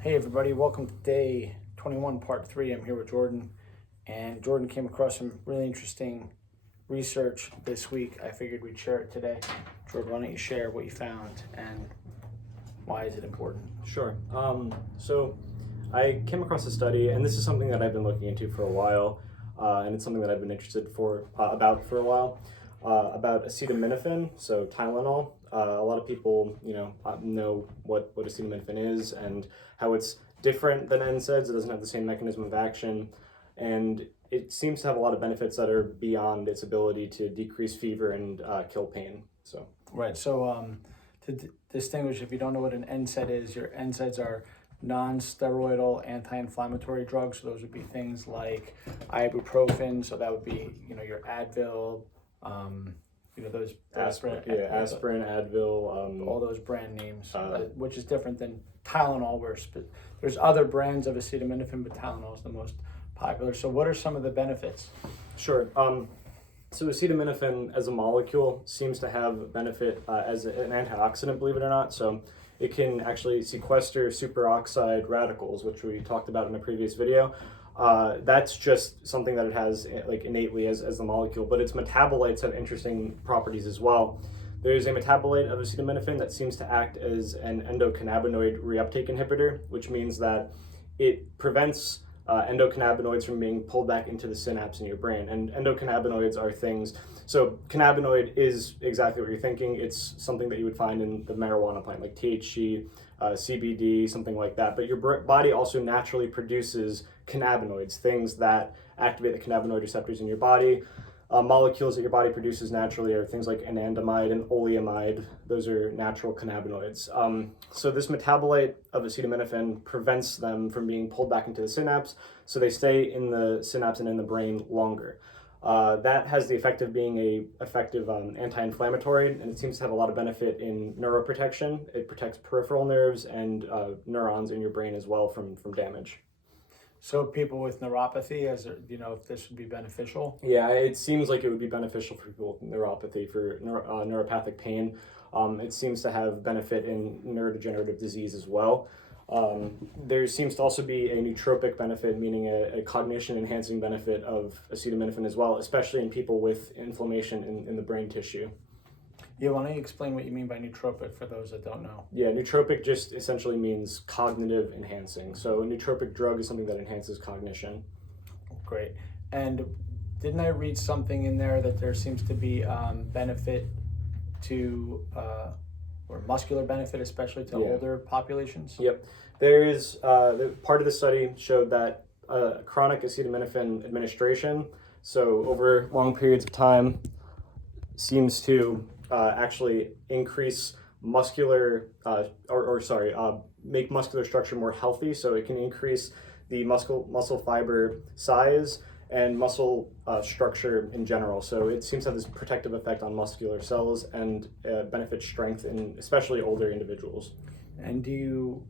Hey everybody, welcome to day 21, part 3. I'm here with Jordan, and Jordan came across some really interesting research this week. I figured we'd share it today. Jordan, why don't you share what you found and why is it important? Sure. So I came across a study, and this is something that I've been looking into for a while, and it's something that I've been interested about for a while, about acetaminophen, so Tylenol. A lot of people, know what acetaminophen is and how it's different than NSAIDs. It doesn't have the same mechanism of action, and it seems to have a lot of benefits that are beyond its ability to decrease fever and kill pain. So Right, so to distinguish, if you don't know what an NSAID is, your NSAIDs are non-steroidal anti-inflammatory drugs. So those would be things like ibuprofen, so that would be, your Advil, those aspirin, Advil, all those brand names, which is different than Tylenol, where there's other brands of acetaminophen, but Tylenol is the most popular. So what are some of the benefits? Sure. So acetaminophen as a molecule seems to have benefit as an antioxidant, believe it or not. So it can actually sequester superoxide radicals, which we talked about in a previous video. That's just something that it has like innately as the molecule, but its metabolites have interesting properties as well. There's a metabolite of acetaminophen that seems to act as an endocannabinoid reuptake inhibitor, which means that it prevents endocannabinoids from being pulled back into the synapse in your brain. And endocannabinoids are things, so cannabinoid is exactly what you're thinking. It's something that you would find in the marijuana plant, like THC, CBD, something like that. But your body also naturally produces cannabinoids, things that activate the cannabinoid receptors in your body. Molecules that your body produces naturally are things like anandamide and oleamide. Those are natural cannabinoids. So this metabolite of acetaminophen prevents them from being pulled back into the synapse, so they stay in the synapse and in the brain longer. That has the effect of being an effective anti-inflammatory, and it seems to have a lot of benefit in neuroprotection. It protects peripheral nerves and neurons in your brain as well from damage. So people with neuropathy, if this would be beneficial? Yeah, it seems like it would be beneficial for people with neuropathy, for neuropathic pain. It seems to have benefit in neurodegenerative disease as well. There seems to also be a nootropic benefit, meaning a cognition-enhancing benefit of acetaminophen as well, especially in people with inflammation in the brain tissue. Yeah, why don't you explain what you mean by nootropic for those that don't know? Yeah, nootropic just essentially means cognitive enhancing. So a nootropic drug is something that enhances cognition. Great. And didn't I read something in there that there seems to be benefit to, or muscular benefit, especially to older populations? Yep. There is, part of the study showed that chronic acetaminophen administration, so over long periods of time, seems to actually increase muscular, make muscular structure more healthy. So it can increase the muscle fiber size and muscle structure in general. So it seems to have this protective effect on muscular cells and benefit strength in especially older individuals. And do you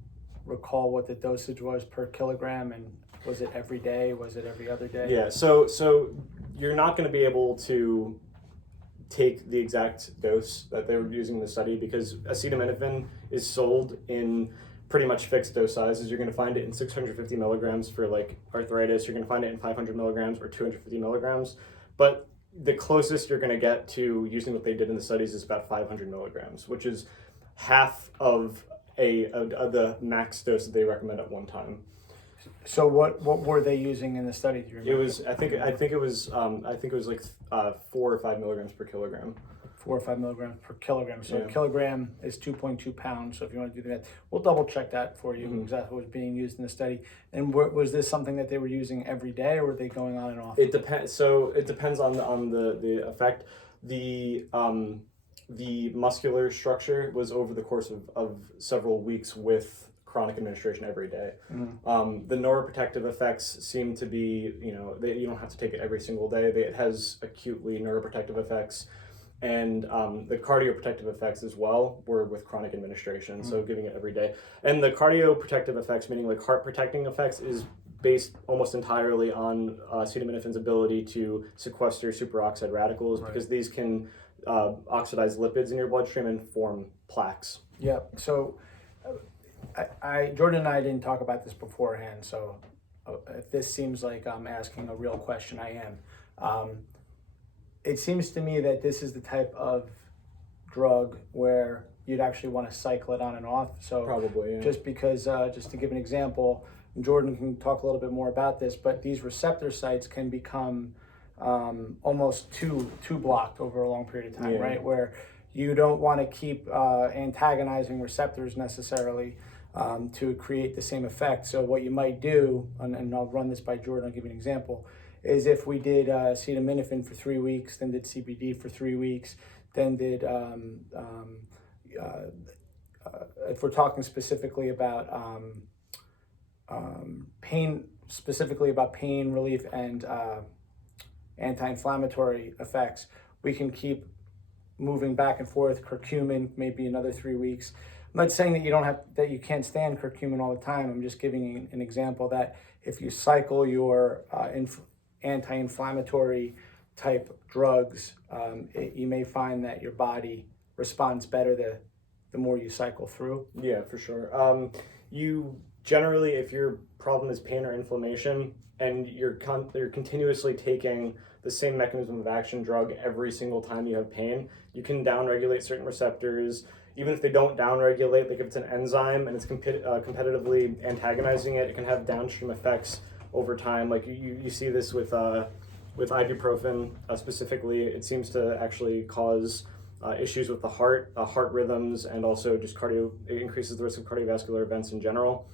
recall what the dosage was per kilogram, and was it every day? Was it every other day? Yeah, so you're not going to be able to take the exact dose that they were using in the study because acetaminophen is sold in pretty much fixed dose sizes. You're going to find it in 650 milligrams for like arthritis. You're going to find it in 500 milligrams or 250 milligrams. But the closest you're going to get to using what they did in the studies is about 500 milligrams, which is half of the max dose that they recommend at one time. So what were they using in the study? Do you remember? It was I think it was like 4 or 5 milligrams per kilogram. 4 or 5 milligrams per kilogram. So Yeah. a kilogram is 2.2 pounds. So if you want to do that, we'll double check that for you, exactly what was being used in the study. And was this something that they were using every day, or were they going on and off? It depends. So it depends on the effect. The muscular structure was over the course of several weeks with chronic administration every day. The neuroprotective effects seem to be, you don't have to take it every single day. It has acutely neuroprotective effects, and the cardioprotective effects as well were with chronic administration, so giving it every day. And the cardioprotective effects, meaning like heart protecting effects, is based almost entirely on acetaminophen's ability to sequester superoxide radicals, because these can oxidize lipids in your bloodstream and form plaques. Yeah. So Jordan and I didn't talk about this beforehand, so if this seems like I'm asking a real question, I am. It seems to me that this is the type of drug where you'd actually want to cycle it on and off. So Probably, yeah. just because, just to give an example, Jordan can talk a little bit more about this, but these receptor sites can become almost too blocked over a long period of time, Yeah. right? Where you don't want to keep antagonizing receptors necessarily to create the same effect. So what you might do, and I'll run this by Jordan, I'll give you an example, is if we did acetaminophen for 3 weeks, then did CBD for 3 weeks, then did, if we're talking specifically about pain relief and anti-inflammatory effects, we can keep moving back and forth. Curcumin, maybe another 3 weeks. I'm not saying that you can't stand curcumin all the time. I'm just giving an example that if you cycle your anti-inflammatory type drugs, you may find that your body responds better the more you cycle through. Yeah, for sure. You generally, if your problem is pain or inflammation, and you're continuously taking the same mechanism of action drug every single time you have pain, you can downregulate certain receptors. Even if they don't downregulate, like if it's an enzyme and it's competitively antagonizing it, it can have downstream effects over time. Like you see this with ibuprofen specifically. It seems to actually cause issues with the heart rhythms, and also just it increases the risk of cardiovascular events in general.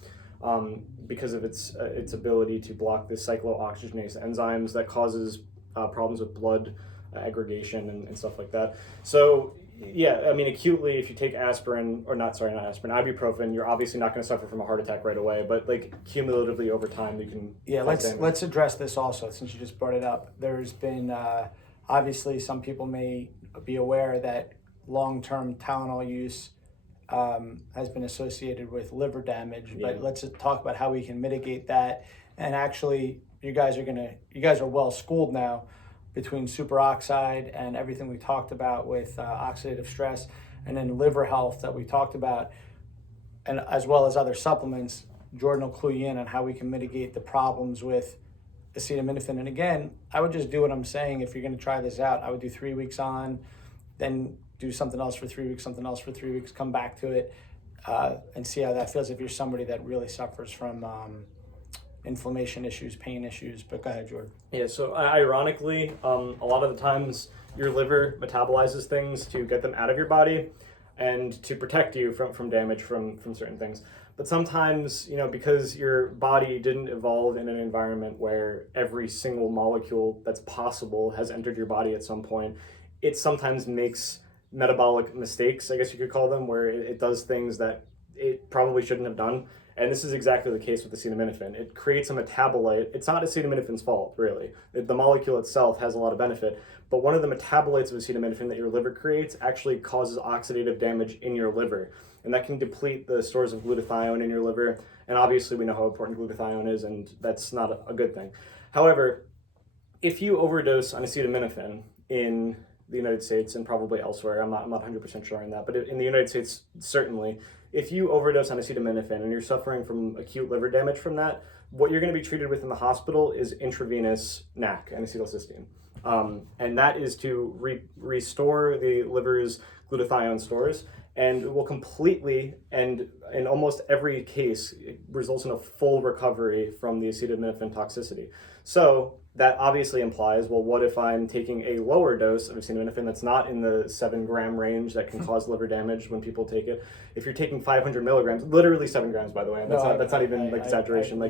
Because of its ability to block the cyclooxygenase enzymes that causes problems with blood aggregation and stuff like that. So yeah, I mean, acutely, if you take ibuprofen, you're obviously not going to suffer from a heart attack right away, but like cumulatively over time, you can. Yeah, let's address this also, since you just brought it up. There's been obviously some people may be aware that long-term Tylenol use has been associated with liver damage, but let's talk about how we can mitigate that. And actually, you guys are well schooled now between superoxide and everything we talked about with oxidative stress, and then liver health that we talked about, and as well as other supplements. Jordan will clue you in on how we can mitigate the problems with acetaminophen. And again, I would just do what I'm saying. If you're going to try this out, I would do 3 weeks on, then do something else for 3 weeks, something else for 3 weeks, come back to it, and see how that feels if you're somebody that really suffers from inflammation issues, pain issues. But go ahead, Jordan. Yeah, so ironically, a lot of the times your liver metabolizes things to get them out of your body and to protect you from damage from certain things. But sometimes, because your body didn't evolve in an environment where every single molecule that's possible has entered your body at some point, it sometimes makes metabolic mistakes, I guess you could call them, where it does things that it probably shouldn't have done. And this is exactly the case with acetaminophen. It creates a metabolite. It's not acetaminophen's fault, really. The molecule itself has a lot of benefit, but one of the metabolites of acetaminophen that your liver creates actually causes oxidative damage in your liver. And that can deplete the stores of glutathione in your liver. And obviously we know how important glutathione is, and that's not a good thing. However, if you overdose on acetaminophen in the United States and probably elsewhere, I'm not 100% sure on that, but in the United States, certainly, if you overdose on acetaminophen and you're suffering from acute liver damage from that, what you're going to be treated with in the hospital is intravenous NAC, N-acetylcysteine. And that is to restore the liver's glutathione stores, and it will completely, and in almost every case, it results in a full recovery from the acetaminophen toxicity. So that obviously implies, well, what if I'm taking a lower dose of acetaminophen that's not in the 7-gram range that can cause liver damage when people take it? If you're taking 500 milligrams, literally 7 grams, by the way, that's not even exaggeration.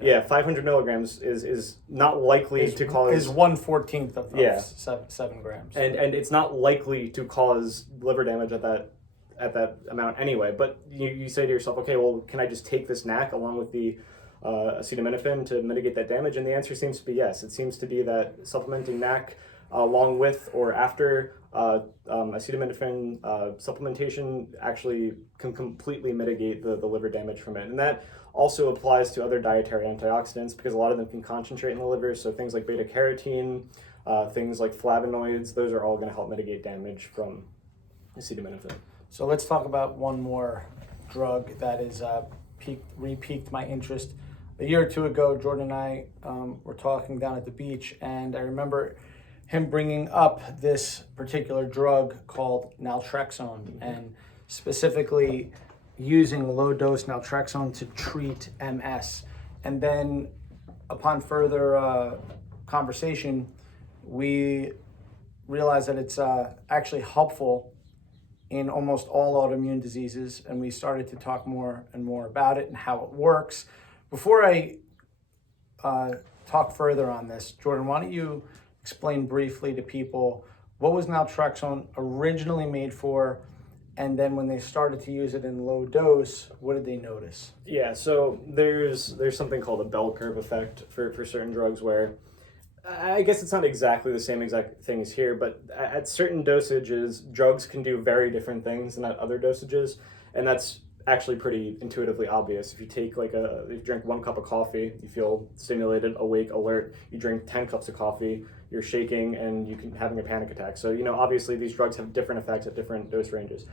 500 milligrams is not likely to cause... Is 1/14 of 7 grams. And it's not likely to cause liver damage at that amount anyway. But you say to yourself, okay, well, can I just take this NAC along with the acetaminophen to mitigate that damage? And the answer seems to be yes. It seems to be that supplementing NAC along with or after acetaminophen supplementation actually can completely mitigate the liver damage from it. And that also applies to other dietary antioxidants, because a lot of them can concentrate in the liver. So things like beta carotene, things like flavonoids, those are all going to help mitigate damage from acetaminophen. So let's talk about one more drug that is re-piqued my interest. A year or two ago, Jordan and I were talking down at the beach, and I remember him bringing up this particular drug called Naltrexone, and specifically using low-dose Naltrexone to treat MS. And then upon further conversation, we realized that it's actually helpful in almost all autoimmune diseases, and we started to talk more and more about it and how it works. Before I talk further on this, Jordan, why don't you explain briefly to people what was Naltrexone originally made for, and then when they started to use it in low dose, what did they notice? Yeah, so there's something called a bell curve effect for certain drugs where I guess it's not exactly the same exact thing as here, but at certain dosages, drugs can do very different things than at other dosages, and that's actually pretty intuitively obvious. If you take if you drink 1 cup of coffee, you feel stimulated, awake, alert. You drink 10 cups of coffee, you're shaking and you can having a panic attack. So, obviously these drugs have different effects at different dose ranges.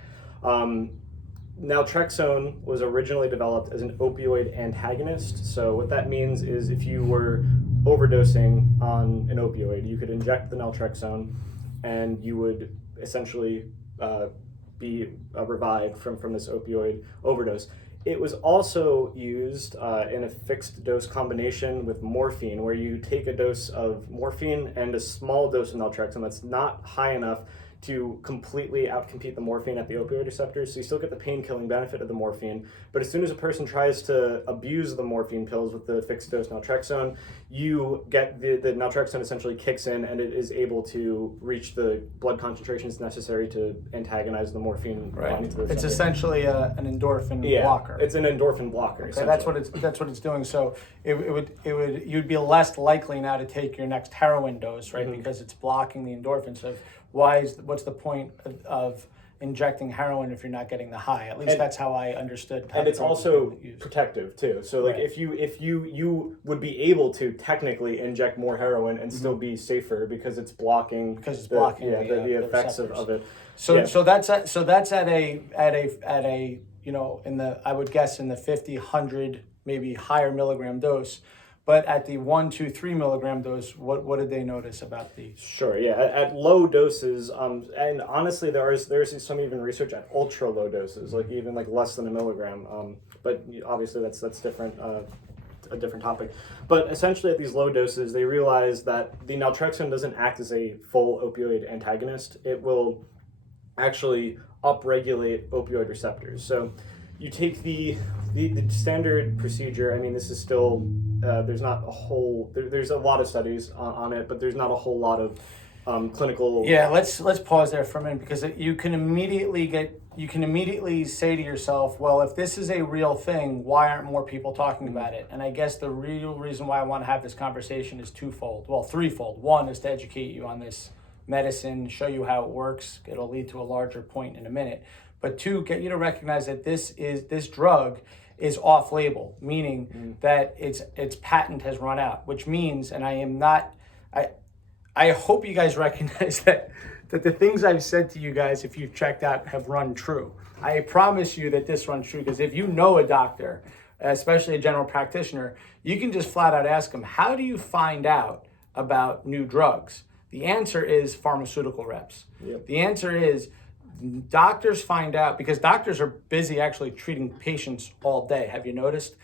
Naltrexone was originally developed as an opioid antagonist. So what that means is if you were overdosing on an opioid, you could inject the naltrexone and you would essentially be revived from this opioid overdose. It was also used in a fixed dose combination with morphine, where you take a dose of morphine and a small dose of naltrexone that's not high enough to completely outcompete the morphine at the opioid receptors. So you still get the pain-killing benefit of the morphine, but as soon as a person tries to abuse the morphine pills with the fixed dose naltrexone, you get the naltrexone essentially kicks in and it is able to reach the blood concentrations necessary to antagonize the morphine. Right. To the it's receptor. essentially an endorphin blocker. It's an endorphin blocker. Okay, that's what it's doing. So you'd be less likely now to take your next heroin dose, right? Mm-hmm. Because it's blocking the endorphins. So what's the point of injecting heroin if you're not getting the high? At least that's how I understood. And it's also protective too. So right. if you would be able to technically inject more heroin and still be safer because it's blocking the effects of it. So that's at a in the, I would guess in the 50, 100, maybe higher milligram dose. But at the 1, 2, 3 milligram dose, what did they notice about the? Sure, yeah. At low doses, and honestly, there's some even research at ultra low doses, like even less than a milligram. But obviously, that's different, a different topic. But essentially, at these low doses, they realized that the naltrexone doesn't act as a full opioid antagonist. It will actually upregulate opioid receptors. So you take the standard procedure. I mean, this is still there's not a whole there's a lot of studies on it, but there's not a whole lot of clinical. Yeah, let's pause there for a minute, because you can immediately say to yourself, well, if this is a real thing, why aren't more people talking about it? And I guess the real reason why I want to have this conversation is twofold. Well, threefold. One is to educate you on this medicine, show you how it works. It'll lead to a larger point in a minute. But two, get you to recognize that this drug is off-label, meaning that its patent has run out, which means, and I hope you guys recognize that the things I've said to you guys, if you've checked out, have run true. I promise you that this runs true, because if you know a doctor, especially a general practitioner, you can just flat out ask them, how do you find out about new drugs? The answer is pharmaceutical reps. Yep. The answer is doctors find out, because doctors are busy actually treating patients all day. Have you noticed?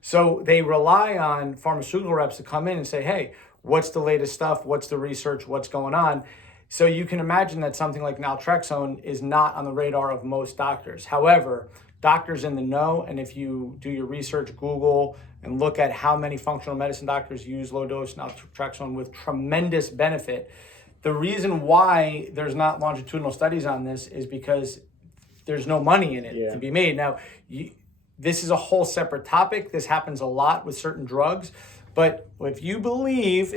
So they rely on pharmaceutical reps to come in and say, hey, what's the latest stuff? What's the research? What's going on? So you can imagine that something like naltrexone is not on the radar of most doctors. However, doctors in the know, and if you do your research, Google, and look at how many functional medicine doctors use low-dose naltrexone with tremendous benefit. The reason why there's not longitudinal studies on this is because there's no money in it to be made. Now, this is a whole separate topic. This happens a lot with certain drugs. But if you believe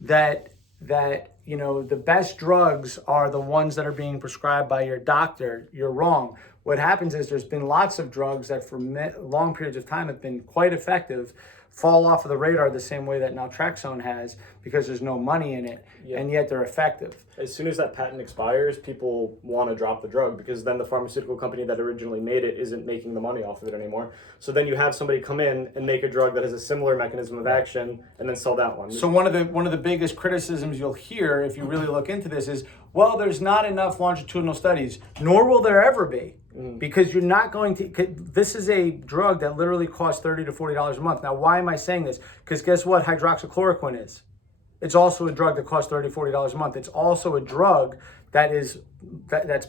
that the best drugs are the ones that are being prescribed by your doctor, you're wrong. What happens is there's been lots of drugs that for long periods of time have been quite effective, fall off of the radar the same way that naltrexone has because there's no money in it, and yet they're effective. As soon as that patent expires, people want to drop the drug because then the pharmaceutical company that originally made it isn't making the money off of it anymore. So then you have somebody come in and make a drug that has a similar mechanism of action and then sell that one. So one of the biggest criticisms you'll hear if you really look into this is, well, there's not enough longitudinal studies, nor will there ever be. Because you're not going to, this is a drug that literally costs $30 to $40 a month. Now, why am I saying this? Because guess what hydroxychloroquine is? It's also a drug that costs $30, $40 a month. It's also a drug that's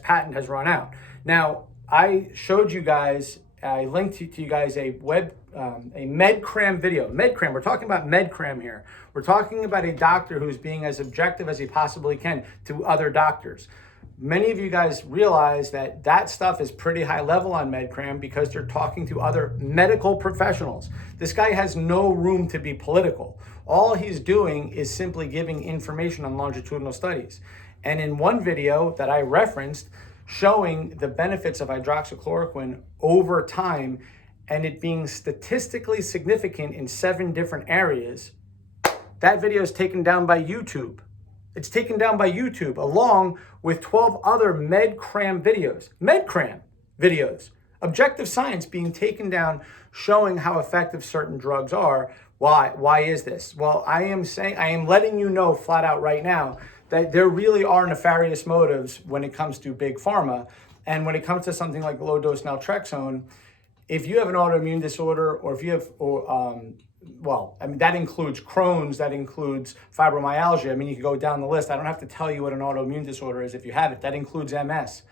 patent has run out. Now, I showed you guys, I linked to you guys a MedCram video. MedCram, we're talking about MedCram here. We're talking about a doctor who's being as objective as he possibly can to other doctors. Many of you guys realize that stuff is pretty high level on MedCram because they're talking to other medical professionals. This guy has no room to be political. All he's doing is simply giving information on longitudinal studies. And in one video that I referenced showing the benefits of hydroxychloroquine over time and it being statistically significant in 7 different areas, that video is taken down by YouTube. It's taken down by YouTube along with 12 other MedCram videos. Objective science being taken down showing how effective certain drugs are. Why is this? Well, I am letting you know flat out right now that there really are nefarious motives when it comes to big pharma. And when it comes to something like low dose naltrexone, if you have an autoimmune disorder or if you have that includes Crohn's, that includes fibromyalgia. I mean, you could go down the list. I don't have to tell you what an autoimmune disorder is if you have it. That includes MS.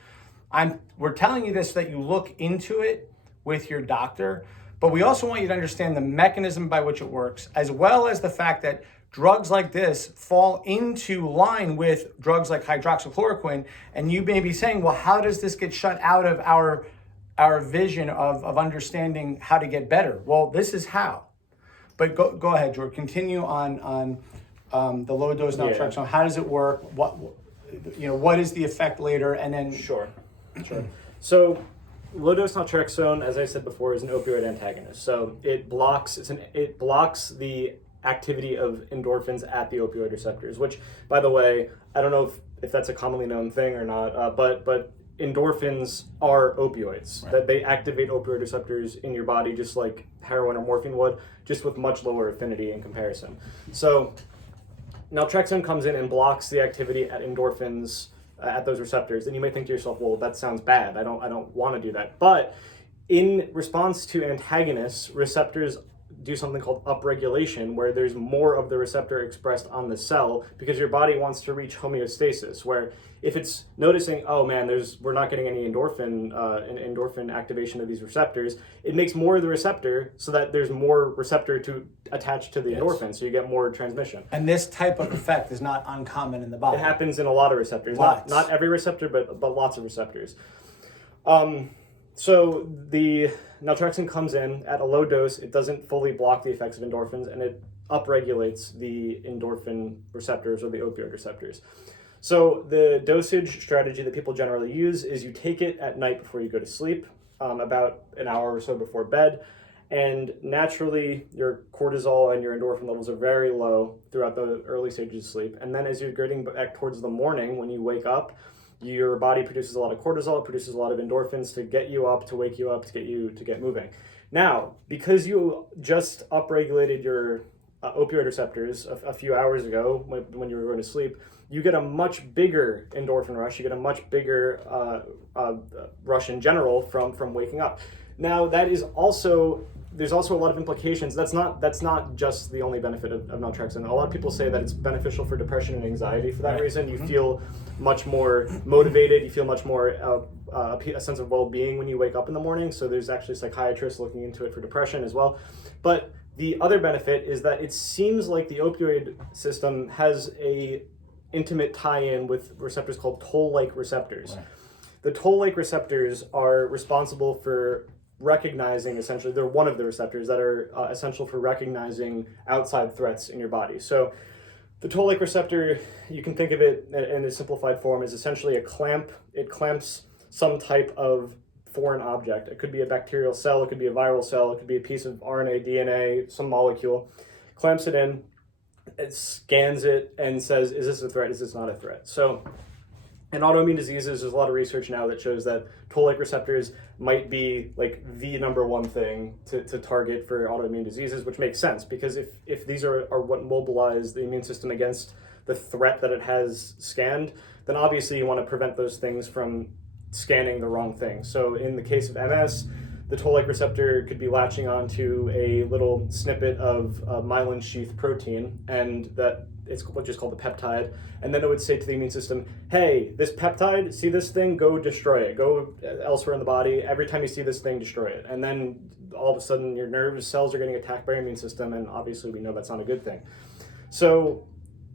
We're telling you this so that you look into it with your doctor, but we also want you to understand the mechanism by which it works, as well as the fact that drugs like this fall into line with drugs like hydroxychloroquine. And you may be saying, well, how does this get shut out of our vision of understanding how to get better? Well, this is how. But go ahead, George. Continue on the low dose naltrexone. Yeah. How does it work? What is the effect later? And then sure. So, low dose naltrexone, as I said before, is an opioid antagonist. So it blocks the activity of endorphins at the opioid receptors. Which, by the way, I don't know if that's a commonly known thing or not. But endorphins are opioids. Right. That they activate opioid receptors in your body just like heroin or morphine would, just with much lower affinity in comparison. So naltrexone comes in and blocks the activity at endorphins at those receptors. And you may think to yourself, well, that sounds bad. I don't want to do that. But in response to antagonists, receptors do something called upregulation, where there's more of the receptor expressed on the cell because your body wants to reach homeostasis, where if it's noticing, oh man, we're not getting any endorphin activation of these receptors, it makes more of the receptor so that there's more receptor to attach to the endorphin, so you get more transmission. And this type of effect is not uncommon in the body. It happens in a lot of receptors. Not every receptor, but lots of receptors. So the naltrexone comes in at a low dose. It doesn't fully block the effects of endorphins, and it upregulates the endorphin receptors or the opioid receptors. So the dosage strategy that people generally use is you take it at night before you go to sleep, about an hour or so before bed, and naturally your cortisol and your endorphin levels are very low throughout the early stages of sleep. And then as you're getting back towards the morning, when you wake up, your body produces a lot of cortisol, it produces a lot of endorphins to get you up, to wake you up, to get you to get moving. Now, because you just upregulated your opioid receptors a few hours ago when you were going to sleep, you get a much bigger endorphin rush, you get a much bigger rush in general from waking up. Now, there's also a lot of implications. That's not just the only benefit of naltrexone. A lot of people say that it's beneficial for depression and anxiety. For that reason, you feel much more motivated. You feel much more a sense of well-being when you wake up in the morning. So there's actually psychiatrists looking into it for depression as well. But the other benefit is that it seems like the opioid system has a intimate tie-in with receptors called Tolllike receptors. Right. The Tolllike receptors are responsible for recognizing, essentially, they're one of the receptors that are essential for recognizing outside threats in your body. So the Tolllike receptor, you can think of it in a simplified form as essentially a clamp. It clamps some type of foreign object. It could be a bacterial cell, it could be a viral cell, it could be a piece of RNA, DNA, some molecule, clamps it in, it scans it, and says, is this a threat, is this not a threat? So in autoimmune diseases, there's a lot of research now that shows that Toll-like receptors might be like the number one thing to target for autoimmune diseases, which makes sense because if these are what mobilize the immune system against the threat that it has scanned, then obviously you want to prevent those things from scanning the wrong thing. So in the case of MS, the Toll-like receptor could be latching onto a little snippet of myelin sheath protein, and that it's what's just called the peptide, and then it would say to the immune system, hey, this peptide, see this thing, go destroy it, go elsewhere in the body, every time you see this thing, destroy it. And then all of a sudden your nerve cells are getting attacked by your immune system, and obviously we know that's not a good thing. So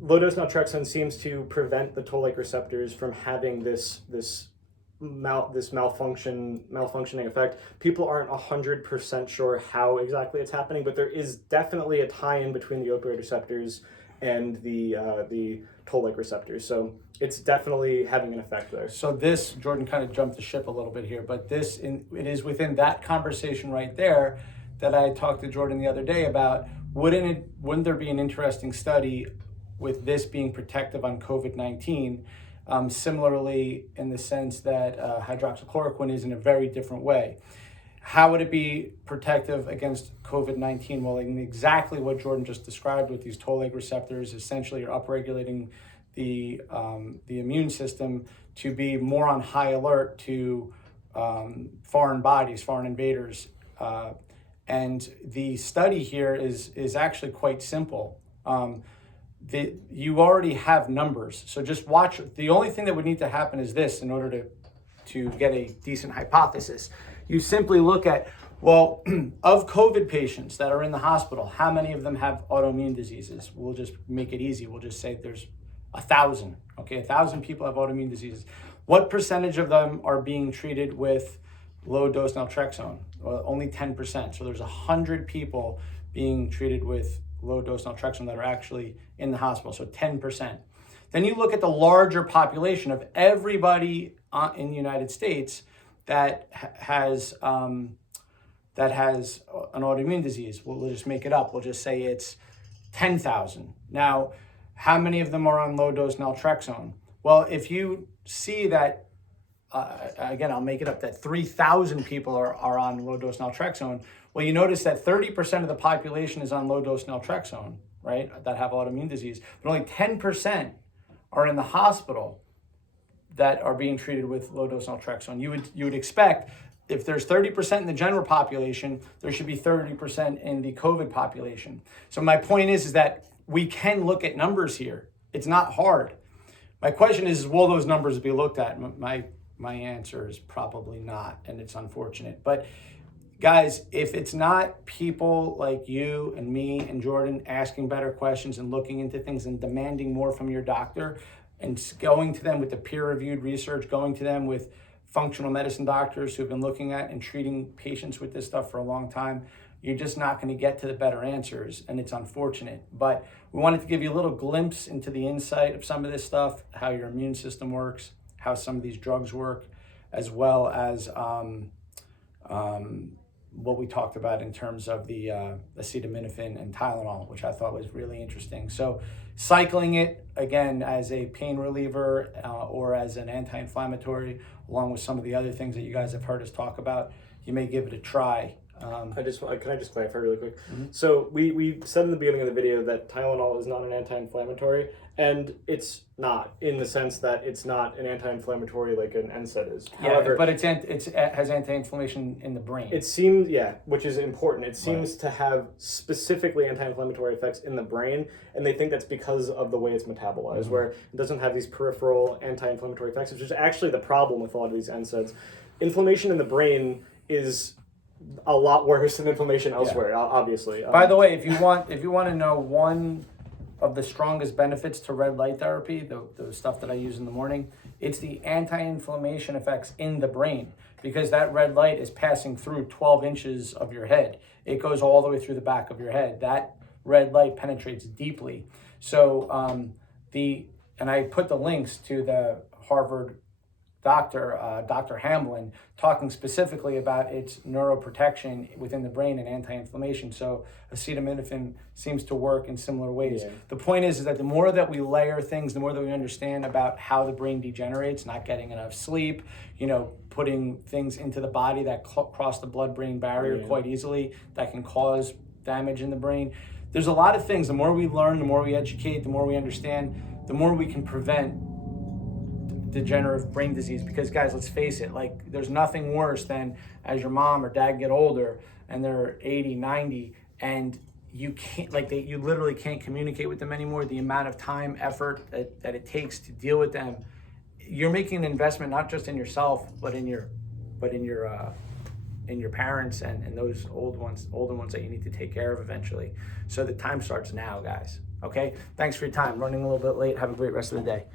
low-dose naltrexone seems to prevent the Toll-like receptors from having this malfunctioning effect. People aren't 100% sure how exactly it's happening, but there is definitely a tie-in between the opioid receptors and the Toll-like receptors. So it's definitely having an effect there. So this, Jordan kind of jumped the ship a little bit here, but it is within that conversation right there that I talked to Jordan the other day about, wouldn't there be an interesting study with this being protective on COVID-19? Similarly, in the sense that hydroxychloroquine is in a very different way. How would it be protective against COVID-19? Well, in exactly what Jordan just described with these Toll-like receptors, essentially you're upregulating the immune system to be more on high alert to foreign bodies, foreign invaders. And the study here is actually quite simple. You already have numbers, so just watch. The only thing that would need to happen is this in order to get a decent hypothesis. You simply look at, well, of COVID patients that are in the hospital, how many of them have autoimmune diseases? We'll just make it easy. We'll just say there's 1,000. Okay, 1,000 people have autoimmune diseases. What percentage of them are being treated with low-dose naltrexone? Well, only 10%. So there's 100 people being treated with low-dose naltrexone that are actually in the hospital, so 10%. Then you look at the larger population of everybody in the United States that has an autoimmune disease. We'll just make it up. We'll just say it's 10,000. Now, how many of them are on low-dose naltrexone? Well, if you see that, again, I'll make it up, that 3,000 people are on low-dose naltrexone, well, you notice that 30% of the population is on low-dose naltrexone, right, that have autoimmune disease, but only 10% are in the hospital that are being treated with low-dose naltrexone. You would expect if there's 30% in the general population, there should be 30% in the COVID population. So my point is that we can look at numbers here. It's not hard. My question is, will those numbers be looked at? My answer is probably not, and it's unfortunate. But guys, if it's not people like you and me and Jordan asking better questions and looking into things and demanding more from your doctor and going to them with the peer-reviewed research, going to them with functional medicine doctors who've been looking at and treating patients with this stuff for a long time, you're just not going to get to the better answers, and it's unfortunate. But we wanted to give you a little glimpse into the insight of some of this stuff, how your immune system works, how some of these drugs work, as well as what we talked about in terms of the acetaminophen and Tylenol, which I thought was really interesting. So cycling it, again, as a pain reliever or as an anti-inflammatory, along with some of the other things that you guys have heard us talk about, you may give it a try. Can I just clarify really quick? Mm-hmm. So we said in the beginning of the video that Tylenol is not an anti-inflammatory, and it's not, in the sense that it's not an anti-inflammatory like an NSAID is. Yeah, however, but it has anti-inflammation in the brain. It seems, which is important. It seems to have specifically anti-inflammatory effects in the brain, and they think that's because of the way it's metabolized, mm-hmm. where it doesn't have these peripheral anti-inflammatory effects, which is actually the problem with a lot of these NSAIDs. Inflammation in the brain is a lot worse than inflammation elsewhere, obviously. By the way, if you want to know one of the strongest benefits to red light therapy, the stuff that I use in the morning, it's the anti-inflammation effects in the brain, because that red light is passing through 12 inches of your head. It goes all the way through the back of your head. That red light penetrates deeply. So and I put the links to the Harvard Dr. Hamlin, talking specifically about its neuroprotection within the brain and anti-inflammation. So acetaminophen seems to work in similar ways. Yeah. The point is that the more that we layer things, the more that we understand about how the brain degenerates, not getting enough sleep, putting things into the body that cross the blood-brain barrier quite easily, that can cause damage in the brain. There's a lot of things. The more we learn, the more we educate, the more we understand, the more we can prevent degenerative brain disease. Because guys, let's face it, like there's nothing worse than as your mom or dad get older and they're 80, 90, and you can't, you literally can't communicate with them anymore. The amount of time, effort that it takes to deal with them, you're making an investment not just in yourself, but in your parents and those older ones that you need to take care of eventually. So the time starts now, guys. Okay, thanks for your time. Running a little bit late. Have a great rest of the day.